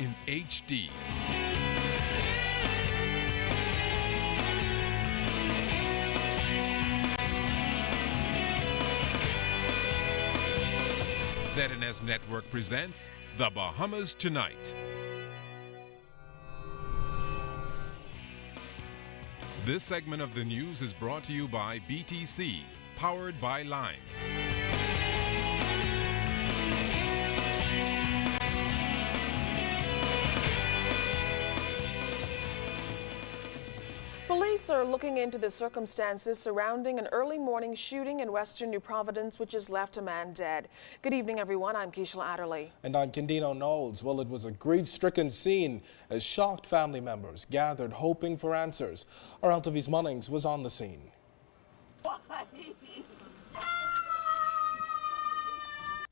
in HD. ZNS Network presents The Bahamas Tonight. This segment of the news is brought to you by BTC, powered by Lime. Police are looking into the circumstances surrounding an early morning shooting in western New Providence, which has left a man dead. Good evening, everyone. I'm Keishla Adderley. And I'm Candino Knowles. Well, it was a grief-stricken scene as shocked family members gathered hoping for answers. Our LTV's Munnings was on the scene.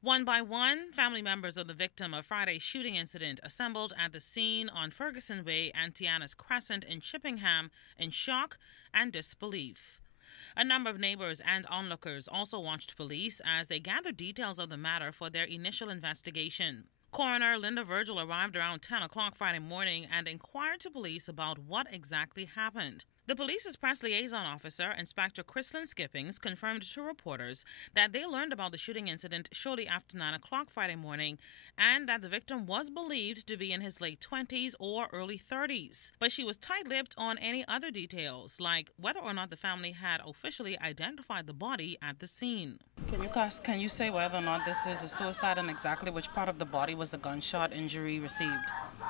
One by one, family members of the victim of Friday's shooting incident assembled at the scene on Ferguson Way and Tiana's Crescent in Chippenham in shock and disbelief. A number of neighbors and onlookers also watched police as they gathered details of the matter for their initial investigation. Coroner Linda Virgil arrived around 10 o'clock Friday morning and inquired to police about what exactly happened. The police's press liaison officer, Inspector Chrislyn Skippings, confirmed to reporters that they learned about the shooting incident shortly after 9 o'clock Friday morning and that the victim was believed to be in his late 20s or early 30s. But she was tight-lipped on any other details, like whether or not the family had officially identified the body at the scene. Can you say whether or not this is a suicide and exactly which part of the body was the gunshot injury received?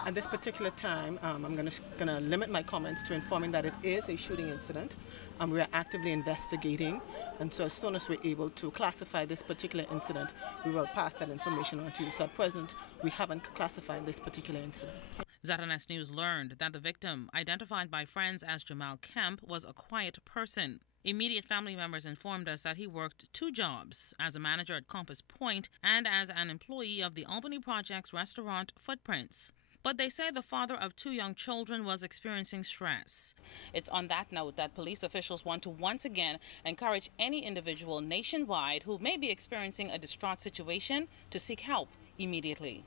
At this particular time, I'm going to limit my comments to informing that it is a shooting incident. We are actively investigating, and so as soon as we're able to classify this particular incident, we will pass that information on to you. So at present, we haven't classified this particular incident. ZNS News learned that the victim, identified by friends as Jamal Kemp, was a quiet person. Immediate family members informed us that he worked 2 jobs, as a manager at Compass Point and as an employee of the Albany Project's restaurant Footprints. But they say the father of 2 young children was experiencing stress. It's on that note that police officials want to once again encourage any individual nationwide who may be experiencing a distraught situation to seek help immediately.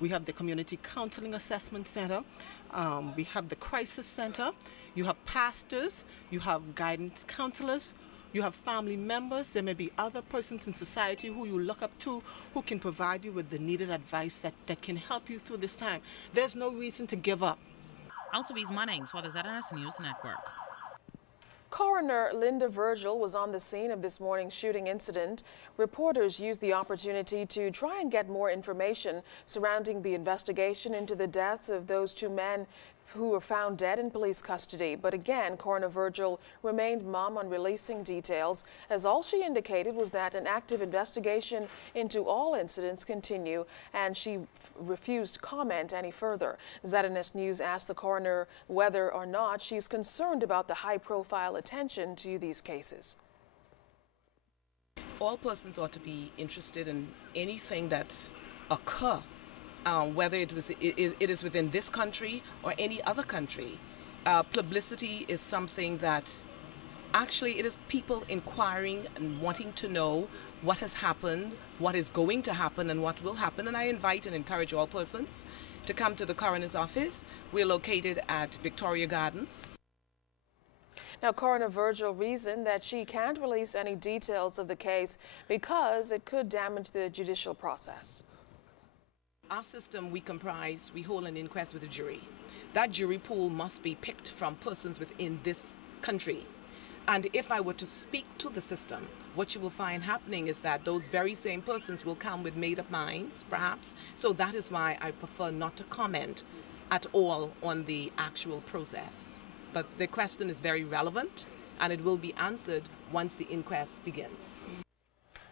We have the Community Counseling Assessment Center. We have the Crisis Center. You have pastors. You have guidance counselors. You have family members. There may be other persons in society who you look up to who can provide you with the needed advice that can help you through this time. There's no reason to give up. LTV's Munnings for the ZNS News Network. Coroner Linda Virgil was on the scene of this morning's shooting incident. Reporters used the opportunity to try and get more information surrounding the investigation into the deaths of those 2 men who were found dead in police custody. But again, Coroner Virgil remained mum on releasing details, as all she indicated was that an active investigation into all incidents continue, and she refused comment any further. ZNS News asked the coroner whether or not she's concerned about the high-profile attention to these cases. All persons ought to be interested in anything that occurs. Whether it is within this country or any other country. Publicity is something that actually it is people inquiring and wanting to know what has happened, what is going to happen, and what will happen. And I invite and encourage all persons to come to the coroner's office. We're located at Victoria Gardens. Now, Coroner Virgil reasoned that she can't release any details of the case because it could damage the judicial process. Our system, we hold an inquest with a jury. That jury pool must be picked from persons within this country. And if I were to speak to the system, what you will find happening is that those very same persons will come with made-up minds, perhaps. So that is why I prefer not to comment at all on the actual process. But the question is very relevant, and it will be answered once the inquest begins.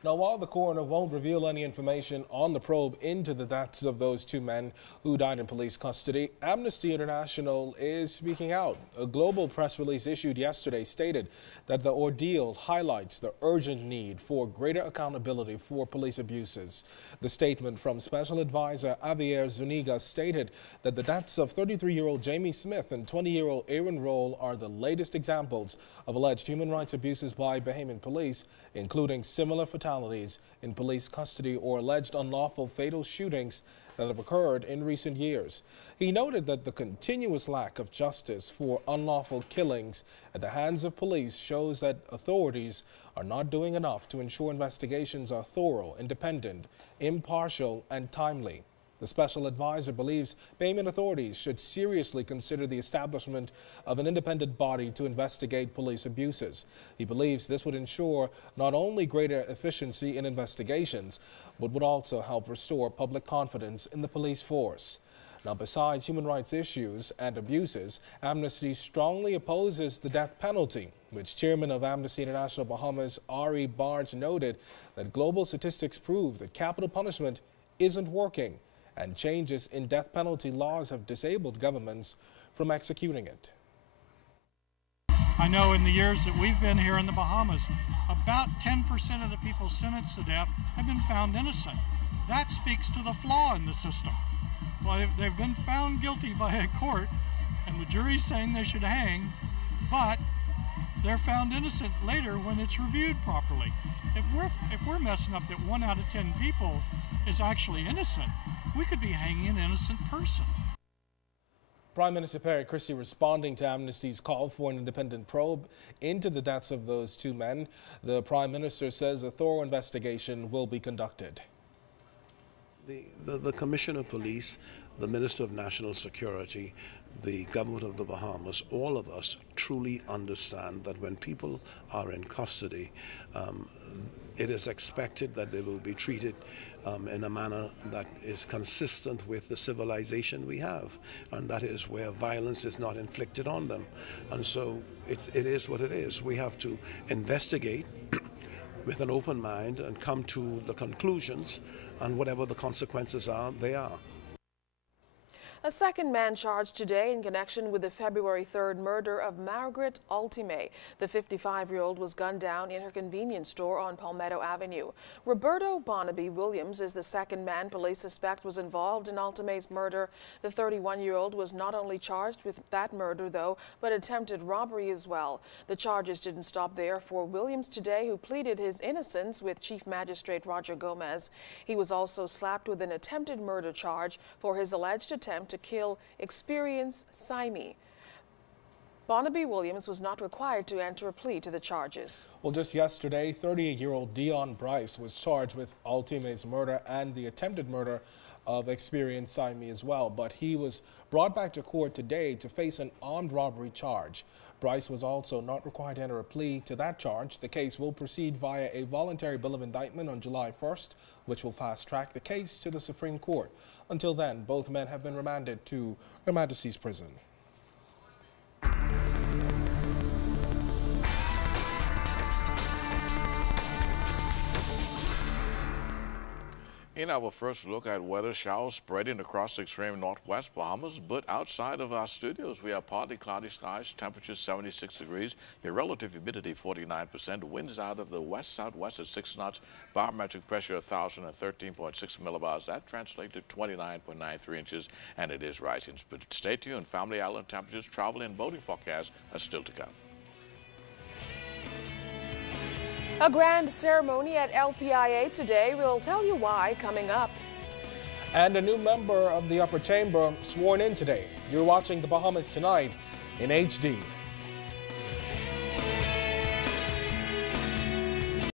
Now, while the coroner won't reveal any information on the probe into the deaths of those 2 men who died in police custody, Amnesty International is speaking out. A global press release issued yesterday stated that the ordeal highlights the urgent need for greater accountability for police abuses. The statement from Special Advisor Javier Zuniga stated that the deaths of 33-year-old Jamie Smith and 20-year-old Aaron Roll are the latest examples of alleged human rights abuses by Bahamian police, including similar fatalities fatalities in police custody or alleged unlawful fatal shootings that have occurred in recent years. He noted that the continuous lack of justice for unlawful killings at the hands of police shows that authorities are not doing enough to ensure investigations are thorough, independent, impartial, and timely. The special advisor believes Bahamian authorities should seriously consider the establishment of an independent body to investigate police abuses. He believes this would ensure not only greater efficiency in investigations, but would also help restore public confidence in the police force. Now, besides human rights issues and abuses, Amnesty strongly opposes the death penalty, which Chairman of Amnesty International Bahamas, Ari Barnes, noted that global statistics prove that capital punishment isn't working, and changes in death penalty laws have disabled governments from executing it. I know in the years that we've been here in the Bahamas, about 10% of the people sentenced to death have been found innocent. That speaks to the flaw in the system. Well, they've been found guilty by a court, and the jury's saying they should hang, but they're found innocent later when it's reviewed properly. If we're messing up that 1 out of 10 people is actually innocent, we could be hanging an innocent person. Prime Minister Perry Christie responding to Amnesty's call for an independent probe into the deaths of those two men. The Prime Minister says a thorough investigation will be conducted. The Commissioner of Police, the Minister of National Security, the government of the Bahamas, all of us truly understand that when people are in custody, it is expected that they will be treated in a manner that is consistent with the civilization we have, and that is where violence is not inflicted on them. And so it is what it is. We have to investigate with an open mind and come to the conclusions, and whatever the consequences are, they are. A second man charged today in connection with the February 3rd murder of Margaret Altime. The 55-year-old was gunned down in her convenience store on Palmetto Avenue. Roberto Barnaby Williams is the second man police suspect was involved in Altime's murder. The 31-year-old was not only charged with that murder, though, but attempted robbery as well. The charges didn't stop there for Williams today, who pleaded his innocence with Chief Magistrate Roger Gomez. He was also slapped with an attempted murder charge for his alleged attempt to kill Experience Saimi. Barnaby Williams was not required to enter a plea to the charges. Well, just yesterday, 38-year-old Dion Bryce was charged with Altime's murder and the attempted murder of Experience Saimi as well, but he was brought back to court today to face an armed robbery charge. Bryce was also not required to enter a plea to that charge. The case will proceed via a voluntary bill of indictment on July 1st, which will fast-track the case to the Supreme Court. Until then, both men have been remanded to Her Majesty's prison. In our first look at weather, showers spreading across the extreme northwest Bahamas, but outside of our studios, we have partly cloudy skies, temperatures 76 degrees, your relative humidity 49%, winds out of the west-southwest at 6 knots, barometric pressure 1,013.6 millibars. That translates to 29.93 inches, and it is rising. But stay tuned. Family Island temperatures, travel and boating forecasts are still to come. A grand ceremony at LPIA today. We'll tell you why coming up. And a new member of the upper chamber sworn in today. You're watching the Bahamas Tonight in HD.